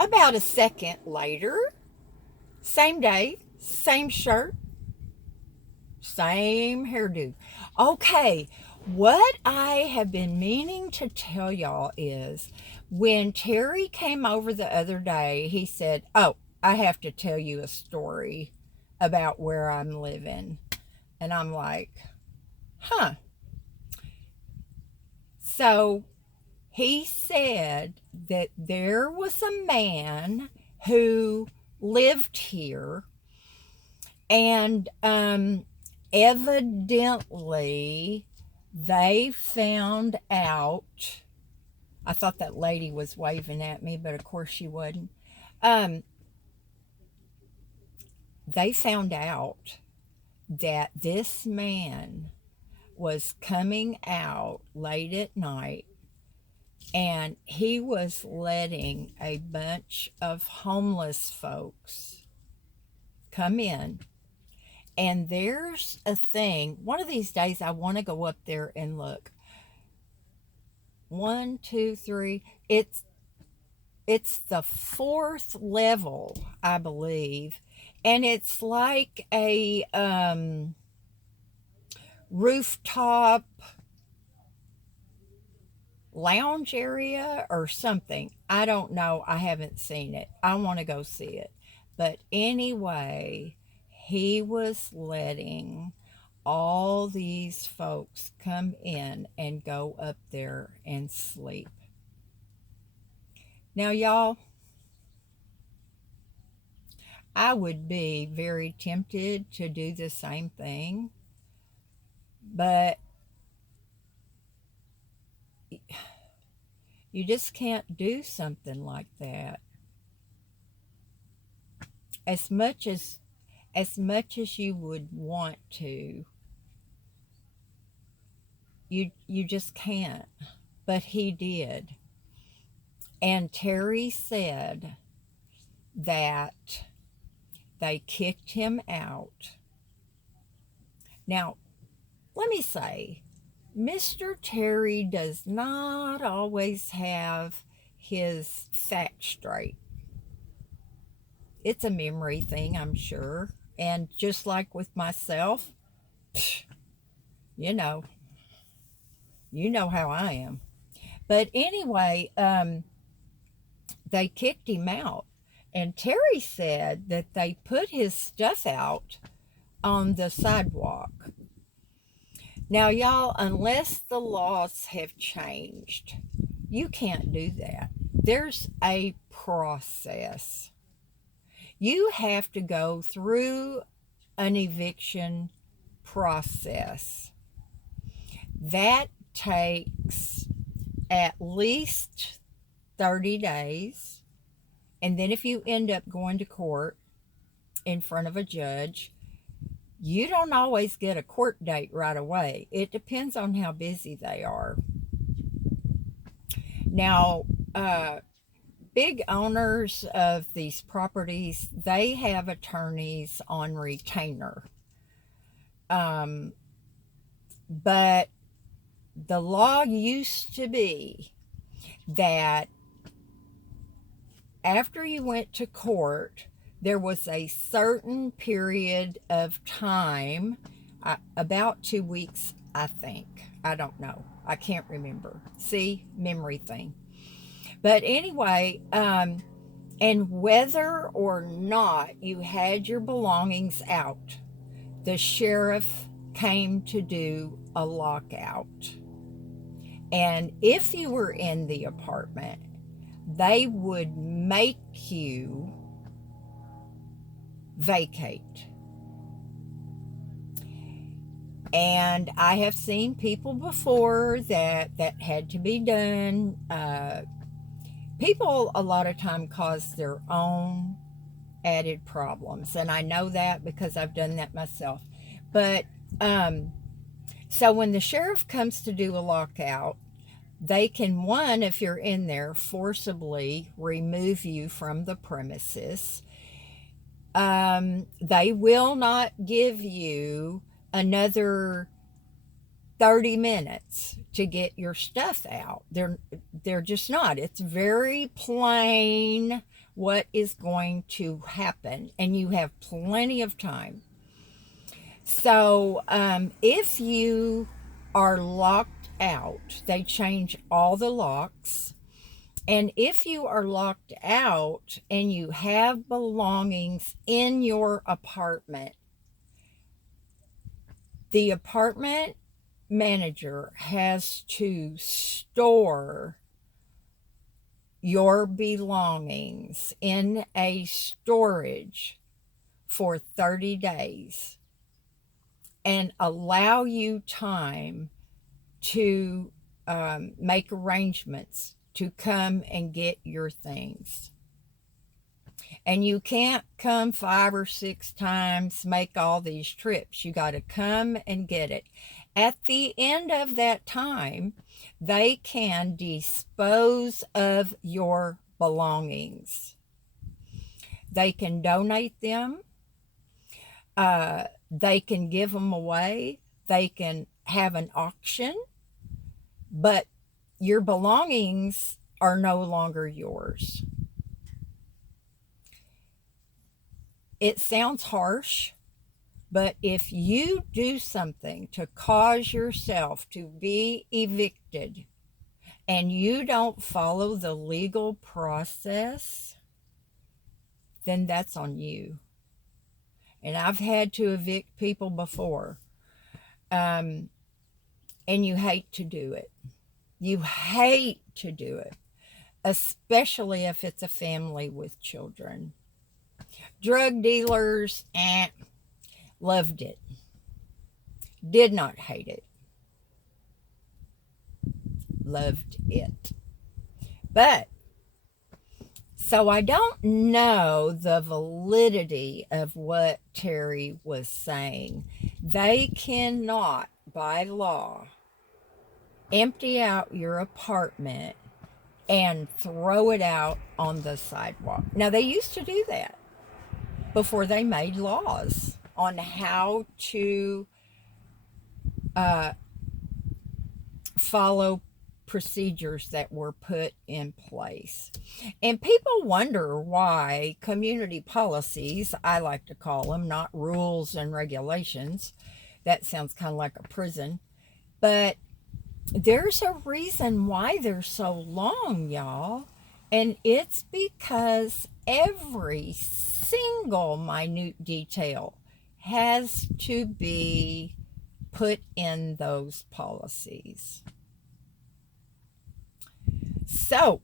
About a second later, same day, same shirt, same hairdo. Okay, what I have been meaning to tell y'all is when Terry came over the other day, he said, "Oh, I have to tell you a story about where I'm living." And I'm like, huh. So he said that there was a man who lived here, and evidently they found out. I thought that lady was waving at me, but of course she wasn't. Um, they found out that this man was coming out late at night, and he was letting a bunch of homeless folks come in. And there's a thing, one of these days I want to go up there and look. One, two, three. It's the fourth level, I believe, and it's like a rooftop lounge area or something. I don't know. I haven't seen it. I want to go see it. But anyway, he was letting all these folks come in and go up there and sleep. Now, y'all, I would be very tempted to do the same thing, but you just can't do something like that. As much as you would want to, you just can't. But he did. And Terry said that they kicked him out. Now, let me say, Mr. Terry does not always have his facts straight. It's a memory thing, I'm sure. And just like with myself, you know, you know how I am. But anyway, they kicked him out. And Terry said that they put his stuff out on the sidewalk. Now, y'all, unless the laws have changed, you can't do that. There's a process. You have to go through an eviction process. That takes at least 30 days. And then if you end up going to court in front of a judge, you don't always get a court date right away. It depends on how busy they are. Now, big owners of these properties, they have attorneys on retainer. Um, but the law used to be that after you went to court, there was a certain period of time, about 2 weeks, I think. I don't know. I can't remember. See, memory thing. But anyway, and whether or not you had your belongings out, the sheriff came to do a lockout. And if you were in the apartment, they would make you vacate. And I have seen people before that had to be done. People a lot of time cause their own added problems, and I know that because I've done that myself. But so when the sheriff comes to do a lockout, they can, one, if you're in there, forcibly remove you from the premises. They will not give you another 30 minutes to get your stuff out. They're just not. It's very plain what is going to happen, and you have plenty of time. So, if you are locked out, they change all the locks. And if you are locked out and you have belongings in your apartment, the apartment manager has to store your belongings in a storage for 30 days and allow you time to make arrangements to come and get your things. And you can't come 5 or 6 times, make all these trips. You got to come and get it. At the end of that time, they can dispose of your belongings. They can donate them. They can give them away. They can have an auction. But your belongings are no longer yours. It sounds harsh, but if you do something to cause yourself to be evicted and you don't follow the legal process, then that's on you. And I've had to evict people before, and you hate to do it. You hate to do it, especially if it's a family with children. Drug dealers, loved it. Did not hate it. Loved it. But, so I don't know the validity of what Terry was saying. They cannot, by law, empty out your apartment and throw it out on the sidewalk. Now, they used to do that before they made laws on how to follow procedures that were put in place. And people wonder why community policies, I like to call them, not rules and regulations. That sounds kind of like a prison. But there's a reason why they're so long, y'all. And it's because every single minute detail has to be put in those policies. So,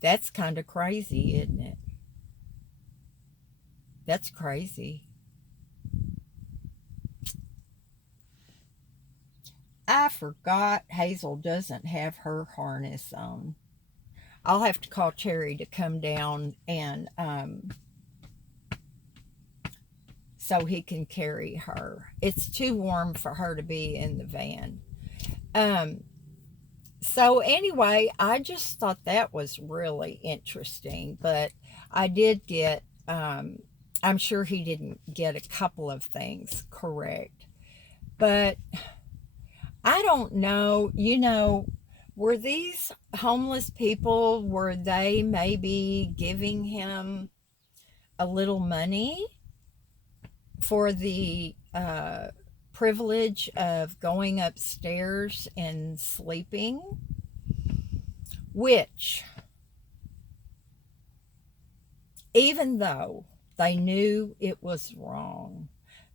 that's kind of crazy, isn't it? That's crazy. I forgot Hazel doesn't have her harness on. I'll have to call Terry to come down and so he can carry her. It's too warm for her to be in the van. So anyway, I just thought that was really interesting, but I did get, I'm sure he didn't get a couple of things correct, but I don't know, were these homeless people, were they maybe giving him a little money for the privilege of going upstairs and sleeping? Which, even though they knew it was wrong,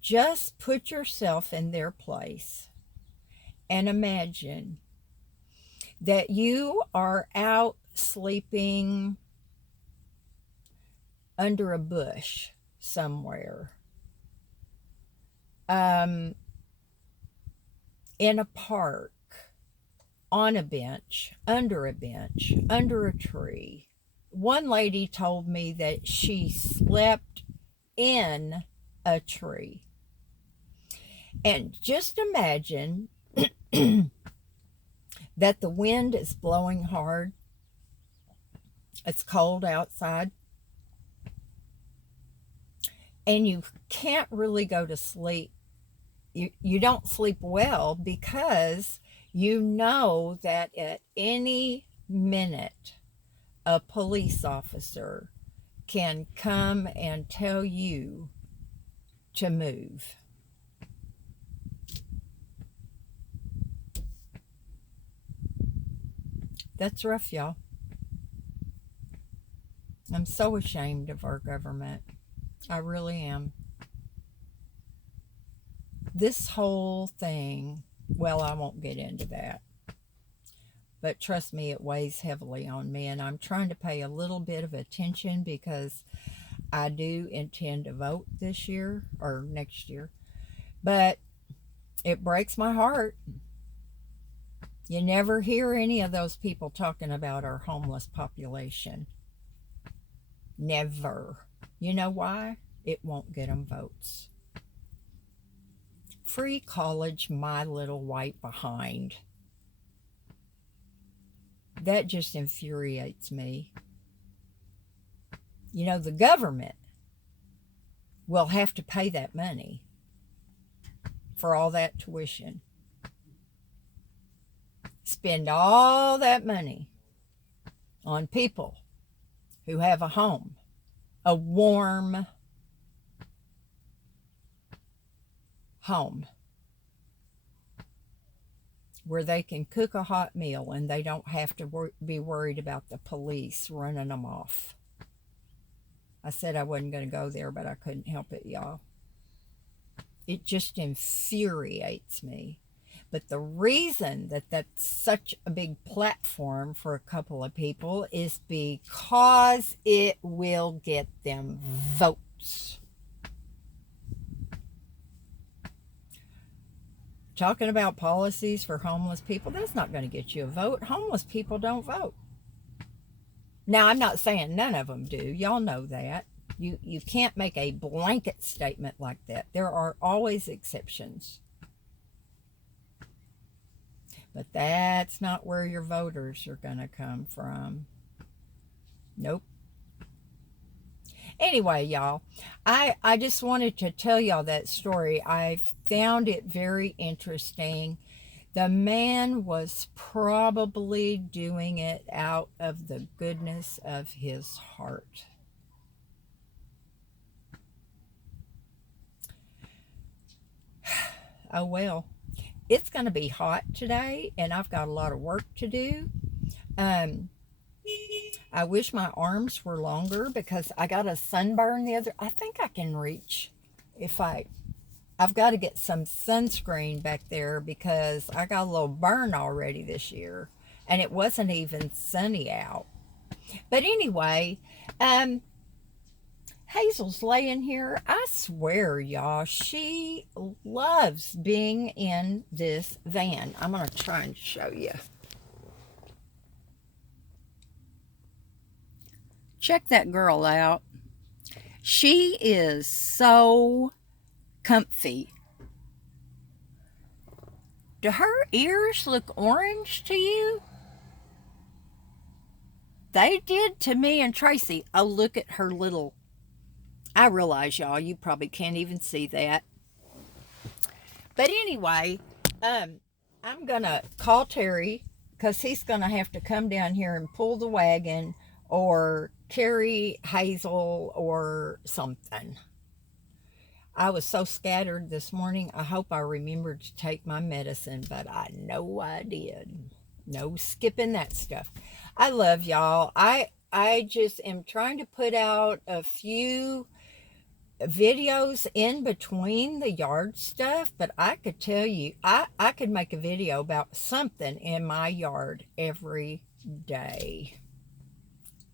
just put yourself in their place and imagine that you are out sleeping under a bush somewhere, in a park, on a bench, under a tree. One lady told me that she slept in a tree. And just imagine that the wind is blowing hard. It's cold outside. And you can't really go to sleep. You don't sleep well because you know that at any minute a police officer can come and tell you to move. That's rough, y'all. I'm so ashamed of our government. I really am. This whole thing, well, I won't get into that. But trust me, it weighs heavily on me, and I'm trying to pay a little bit of attention because I do intend to vote this year or next year. But it breaks my heart. You never hear any of those people talking about our homeless population. Never. You know why? It won't get them votes. Free college, my little white behind. That just infuriates me. You know, the government will have to pay that money for all that tuition. Spend all that money on people who have a home, a warm home where they can cook a hot meal and they don't have to be worried about the police running them off. I said I wasn't going to go there, but I couldn't help it, y'all. It just infuriates me. But the reason that that's such a big platform for a couple of people is because it will get them votes. Talking about policies for homeless people, that's not going to get you a vote. Homeless people don't vote. Now, I'm not saying none of them do. Y'all know that. You can't make a blanket statement like that. There are always exceptions. But that's not where your voters are going to come from. Nope. Anyway, y'all, I just wanted to tell y'all that story. I found it very interesting. The man was probably doing it out of the goodness of his heart. Oh well. It's going to be hot today, and I've got a lot of work to do. I wish my arms were longer because I got a sunburn the other. I think I can reach if I've got to get some sunscreen back there because I got a little burn already this year, and it wasn't even sunny out. But anyway, Hazel's laying here. I swear, y'all, she loves being in this van. I'm going to try and show you. Check that girl out. She is so comfy. Do her ears look orange to you? They did to me and Tracy. Oh, look at her little... I realize, y'all, you probably can't even see that. But anyway, I'm going to call Terry because he's going to have to come down here and pull the wagon or carry Hazel or something. I was so scattered this morning. I hope I remembered to take my medicine, but I know I did. No skipping that stuff. I love y'all. I just am trying to put out a few videos in between the yard stuff, but I could tell you, I could make a video about something in my yard every day.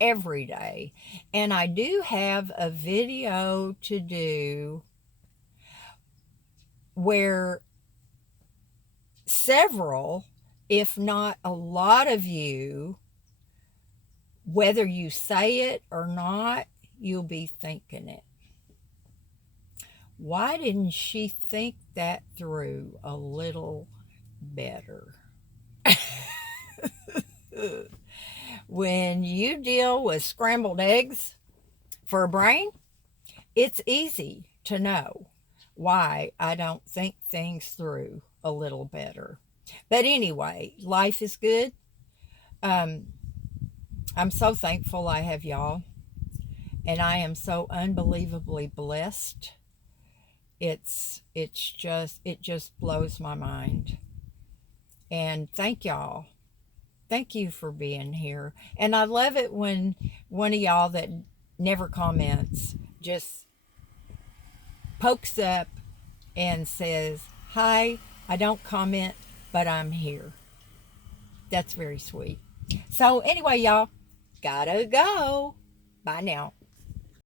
Every day. And I do have a video to do where several, if not a lot of you, whether you say it or not, you'll be thinking it. Why didn't she think that through a little better? When you deal with scrambled eggs for a brain, it's easy to know why I don't think things through a little better. But anyway, life is good. I'm so thankful I have y'all, and I am so unbelievably blessed. It just blows my mind. And thank y'all. Thank you for being here. And I love it when one of y'all that never comments just pokes up and says, "Hi, I don't comment, but I'm here." That's very sweet. So, anyway, y'all, gotta go. Bye now.